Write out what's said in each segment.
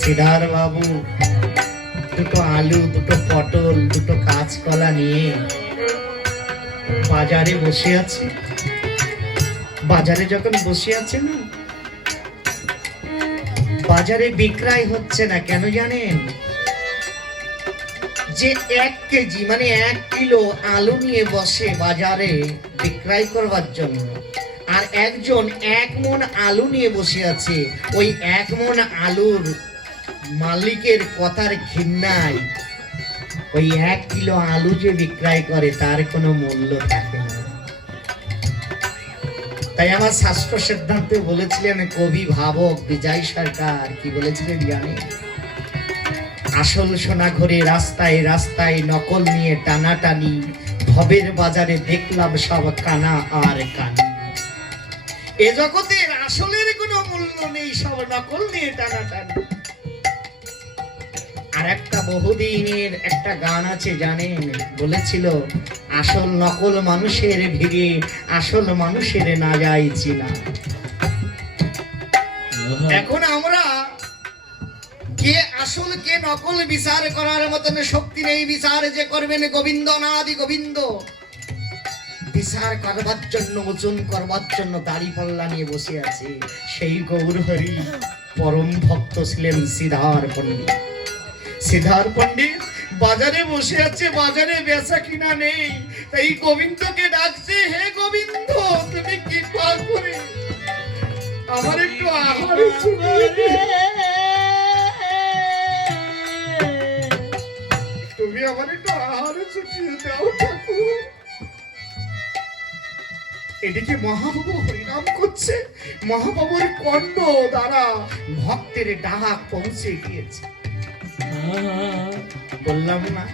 সিদ্ধার বাবু, দুটো আলু, দুটো পটল, দুটো কাঁচকলা নিয়ে বাজারে বসে আছে। বাজারে যখন বসে আছে না, বাজারে বিক্রয় হচ্ছে না কেন জানেন? যে এক কেজি মানে এক কিলো আলু নিয়ে বসে বাজারে বিক্রয় করবার জন্য। আর একজন এক মন আলু নিয়ে বসে আছে। ওই এক মন আলুর মালিকের কথার ঘৃণায়। ওই এক কিলো আলু যে বিক্রয় করে, তার কোনো মূল্য থাকে না। তাই আমার শাস্ত্র সিদ্ধান্তে বলেছিলেন, কবি ভাবক বিজয় সরকার। কি বলেছিলেন জানেন আসল সোনা ঘরে রাস্তায় রাস্তায় নকল নিয়ে টানাটানি, ভবের বাজারে দেখলাম সব কানা আর কানি। এ জগতের আসলের কোনো মূল্য নেই সব নকল নিয়ে টানাটানি। আর একটা বহুদিনের একটা গান আছে জানেন? বলেছিল আসল নকল মানুষের ভিড়ে আসল মানুষের না যায় চিনা। এখন আমরা কে আসল কে নকল বিচার করার মতন শক্তি নেই। বিচার যে করবেন গোবিন্দ নাদি গোবিন্দ। বিচার করবার জন্য, ওজন করবার জন্য দাড়ি পাল্লা নিয়ে বসে আছে। সেই গৌর হরি পরম ভক্ত ছিলেন সিদ্ধার পণ্ডিত। সিদ্ধার পণ্ডিত, বাজারে বসে আছে, বাজারে বেচা কিনা নেই। তাই গোবিন্দকে ডাকছে, হে গোবিন্দ, তুমি কৃপা করে আমার একটু আহার এদিকে মহাবাবু হরিনাম করছে। মহাবাবুর কণ্ঠ দ্বারা ভক্তের ডাক পৌঁছে গিয়েছে। বললাম না,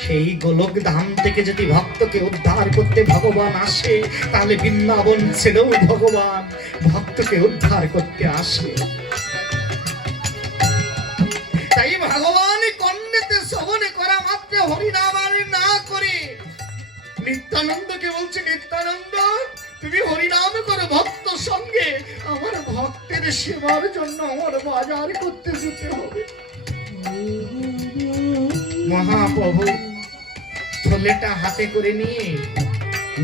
সেই গোলক ধাম থেকে যদি ভক্তকে উদ্ধার করতে ভগবান আসে, তাহলে বৃন্দাবন ছেড়েও ভগবান ভক্তকে উদ্ধার করতে আসে। তাই ভগবান কন্যাতে শ্রবণে করা মাত্র হরিনাম আর না করে নিত্যানন্দকে বলছে, নিত্যানন্দ হরিনাম করো ভক্ত সঙ্গে আমার ভক্তের সেবার জন্য আমার বাজার করতে যেতে হবে। মহাপ্রভু, থলেটা হাতে করে নিয়ে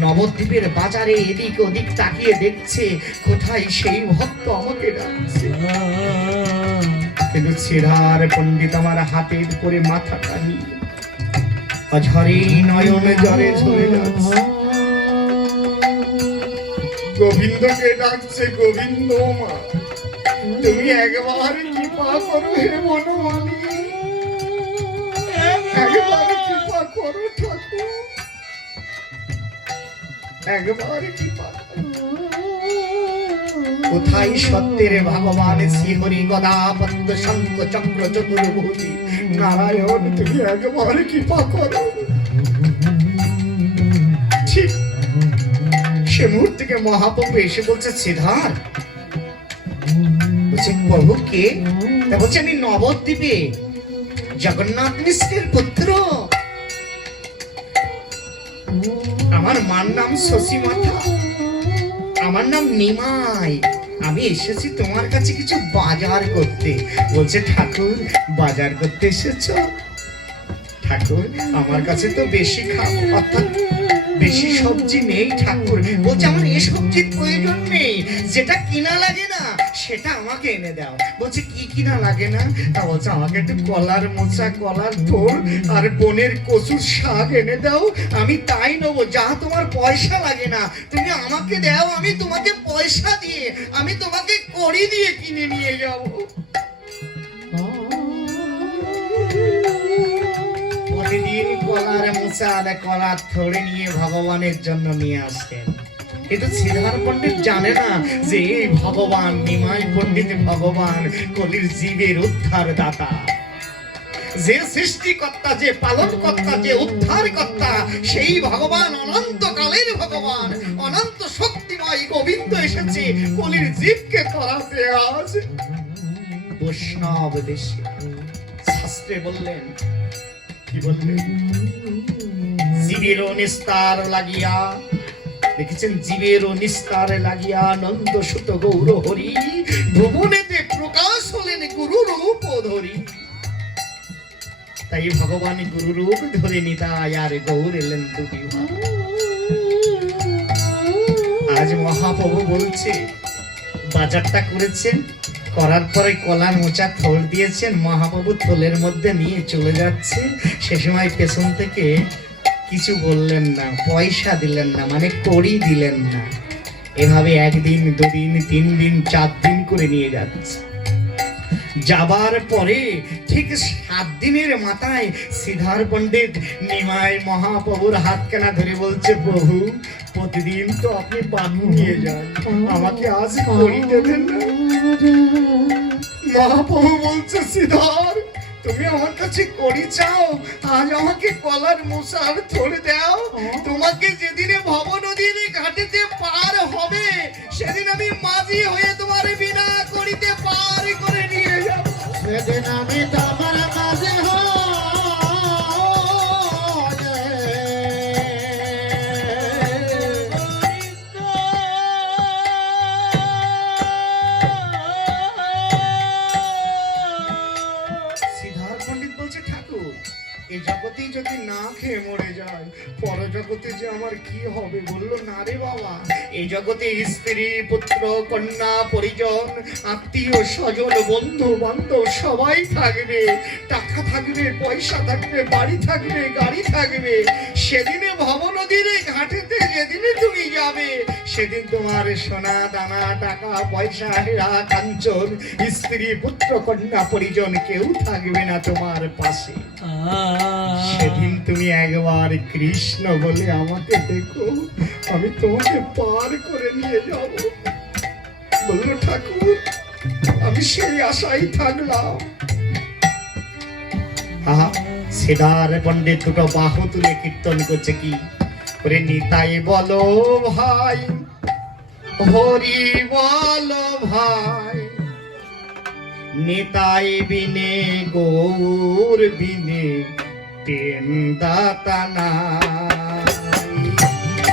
নবদ্বীপের বাজারে এদিক ওদিক তাকিয়ে দেখছে কোথায় সেই ভক্ত আমাকে ডাকছে। কিন্তু ছিড়ার পণ্ডিত আমার হাতের করে মাথা নিয়ে অঝরে নয়নে জরে ঝরে যাচ্ছে। গোবিন্দকে ডাকছে গোবিন্দ মা। তুমি একবার কৃপা করো হে বনমালী একবার কৃপা করো একবার কৃপা। কোথায় সত্যের ভগবান শ্রীহরি গদা পদ্ম শঙ্খ চক্র চতুর্ভুজি? নারায়ণ, তুমি একবার কৃপা করো। ঠিক সে মুহূর্তে মহাপ্রভু এসে বলছে সিদ্ধার্থ বলছে, প্রভু কে? বলছে, আমি নবদ্বীপে জগন্নাথ মিশ্রের পুত্র। আমার মার নাম শশী মাথা আমার নাম নিমাই। আমি এসেছি তোমার কাছে কিছু বাজার করতে। বলছে, ঠাকুর, বাজার করতে এসেছ? ঠাকুর, আমার কাছে তো বেশি খাও অর্থাৎ বেশি সবজি নেই ঠাকুর। বলছে আমার এই সবজির প্রয়োজন নেই, যেটা কিনা লাগে না, সেটা আমাকে এনে দাও। বলছে, কি কিনা লাগে না? তা বলছে, আমাকে একটু কলার মোচা, কলার থোর আর বনের কচুর শাক এনে দাও, আমি তাই নেব। যা তোমার পয়সা লাগে না, তুমি আমাকে দাও, আমি তোমাকে পয়সা দিয়ে, আমি তোমাকে কড়ি দিয়ে কিনে নিয়ে যাব। প্রতিদিন কলার মোচা আর কলার থড়ে নিয়ে ভগবানের জন্য নিয়ে আসতেন। কিন্তু শ্রীধর পণ্ডিত জানে না যে এই ভগবান, নিমাই পণ্ডিত ভগবান, কলির জীবের উদ্ধার দাতা যে সৃষ্টিকর্তা, যে পালন কর্তা যে উদ্ধার কর্তা সেই ভগবান অনন্ত কালের ভগবান। অনন্ত শক্তিময় গোবিন্দ এসেছে কলির জীবকে তরাতে আজ। বৈষ্ণব দেশে শাস্ত্রে বললেন জীবেরও নিস্তার লাগিয়া, দেখেছেন? জীবেরও নিস্তারে লাগিয়া নন্দ সুত গৌর হরি, ভুবনেতে প্রকাশ হলেন গুরু রূপ ধরি। তাই ভগবান গুরু রূপ ধরে নিতাই আর গৌর এলেন দুটি আজ মহাপ্রভু বলছে, বাজারটা করেছেন? করার পরে কলা মোচা থল দিয়েছেন মহাপ্রভু থলের মধ্যে নিয়ে চলে যাচ্ছে। সে সময় পেছন থেকে কিছু বললেন না, পয়সা দিলেন না মানে কড়ি দিলেন না। এভাবে একদিন, দুদিন তিন দিন চার দিন করে নিয়ে যাচ্ছে। যাবার পরে ঠিক সাত দিনের মাথায় সিদ্ধার পণ্ডিত নিমাই মহাপ্রভুর হাত কেনা ধরে বলছে, প্রভু, প্রতিদিন তো আপনি বানু নিয়ে যান। আমাকে আজ করি দেবেন মহাপ্রভু বলছে সিদ্ধার তুমি আমার কাছে করি চাও, আজ আমাকে কলার মশার থরে দাও। তোমাকে যেদিনে ভব নদীর ঘাটেতে পার হবে, সেদিন আমি মাঝি হয়ে তোমার বিনা করিতে সেদিন আমি যদি না খেয়ে মরে যায়। পর জগতে যে আমার কি হবে বলল, না রে বাবা। এই জগতে স্ত্রী, পুত্র, কন্যা, পরিজন, আত্মীয়, স্বজন বন্ধু বান্ধব সবাই থাকবে। টাকা থাকবে, পয়সা থাকবে, বাড়ি থাকবে, গাড়ি থাকবে। সেদিনে ভব নদীর এই ঘাটেতে যেদিনে তুমি যাবে সেদিন তোমার সোনা দানা টাকা পয়সা হেরা কাঞ্চন স্ত্রী পুত্র কন্যা পরিজন কেউ থাকবে না তোমার পাশে। সেদিন তুমি একবার কৃষ্ণ বলে আমাকে দেখো আমি তোমাকে পার করে নিয়ে যাব। বলল ঠাকুর আমি সেই আশাই থাকলাম। আহা সেদার পণ্ডিত দুটো বাহু তুলে কীর্তন করছে কি ওরে নিতাই বলো ভাই, হরি বলো ভাই নিতাই বিনে, গৌর বিনে, প্রেম দাতা নাই।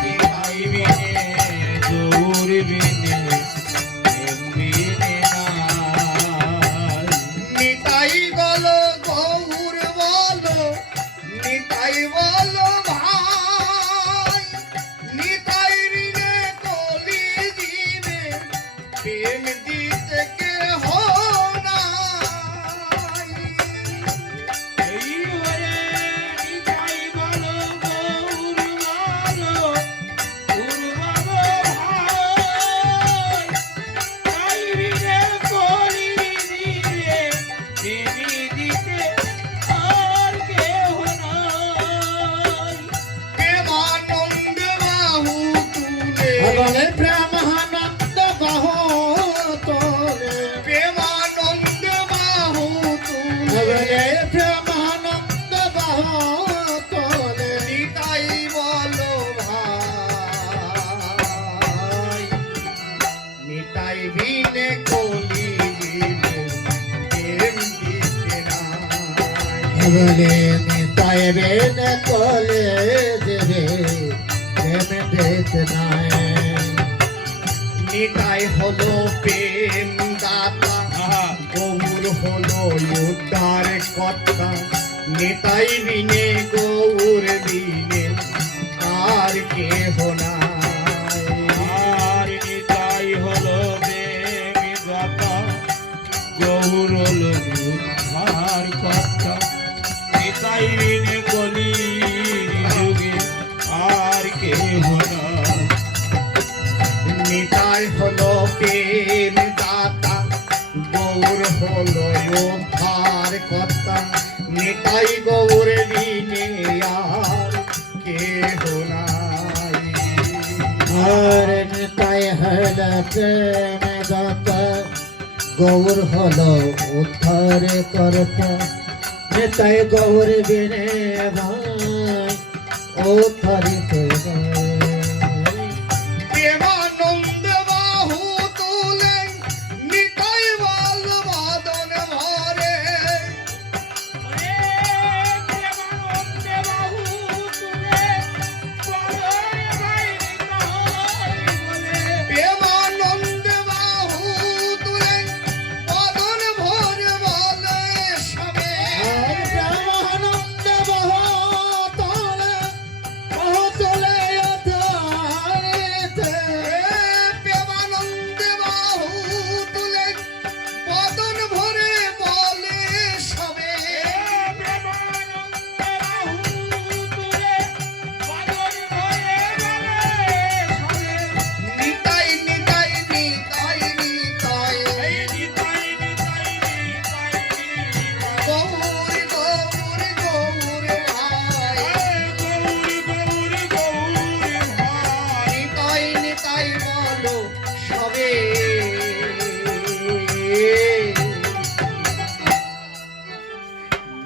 নিতাই বিনে, গৌর বিনে বলে নিতাই বেন কোলে দেবে প্রেম দেত নাই নিতাই হলো প্রেম দাতা গৌর হলো উদ্ধার কর্তা। নিতাই বিনে গৌর বিনে আর কে নাই। নিতাই গৌর বিনে আর কেহ নাই। আর নিতাই হল প্রেম দাতা গৌর হল উদ্ধার করতা। তাই গৌর বিনে ভাই, ও প্রেমানন্দ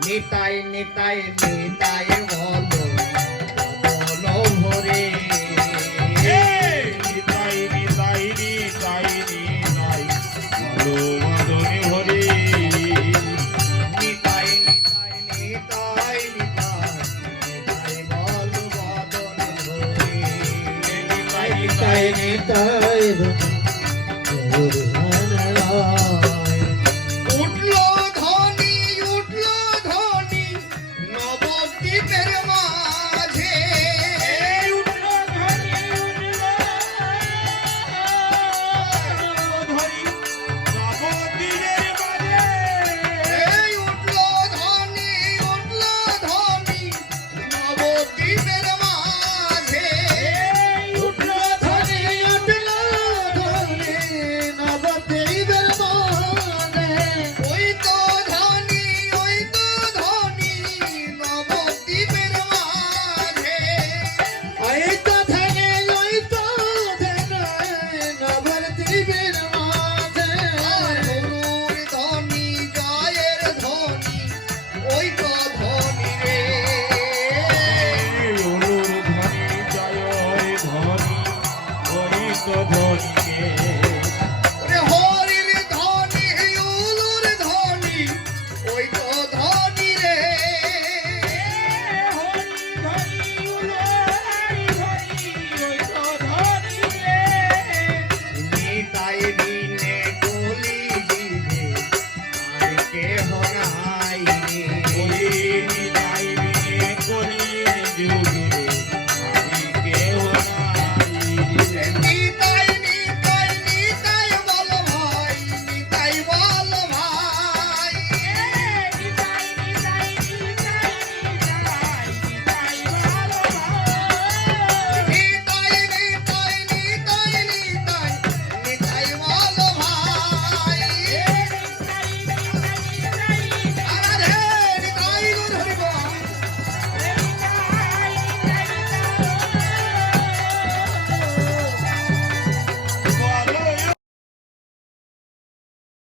নিতাই নিতাই নিতাই বলো বলো ভরে নিতাই নিতাই নিতাই নিতাই ভালো মাদনে ভরে নিতাই নিতাই নিতাই নিতাই বলো বদন ভরে নিতাই নিতাই নিতাই Aquí tenemos.